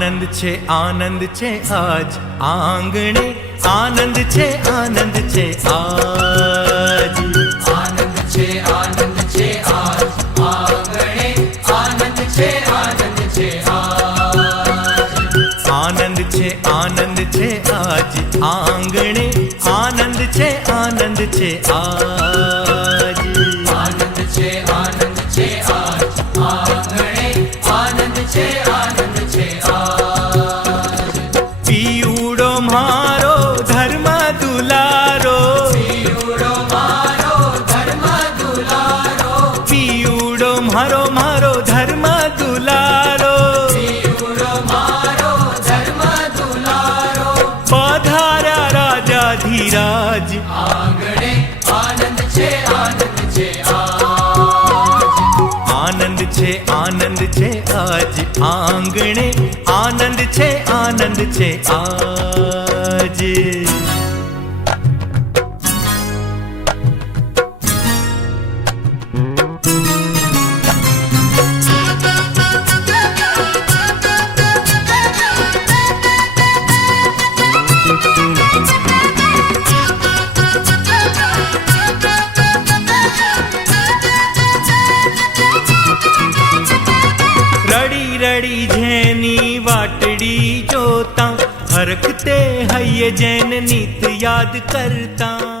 આનંદ છે આજ આંગણે, આનંદ છે આજ આજ. આનંદ છે આજ આંગણે, આનંદ છે આજ. આનંદ છે આજ આંગણે, આનંદ છે આજ. આનંદ છે આજ આંગણે, આનંદ છે આજ. પીયુડો મારો ધર્મ દુલારો, પીયુડો મારો ધર્મ દુલારો, પીયુડો મારો ધર્મ દુલારો. પીયુડો મારો ધર્મ દુલારો. પધાર્યા રાજાધીરાજ, આંગણે આનંદ છે આજ. આનંદ છે આજ આંગણે, આનંદ છે આજ. રડી રડી જેની વાટડી જોતા, હરખતે હૈયે જેન નિત યાદ કરતા.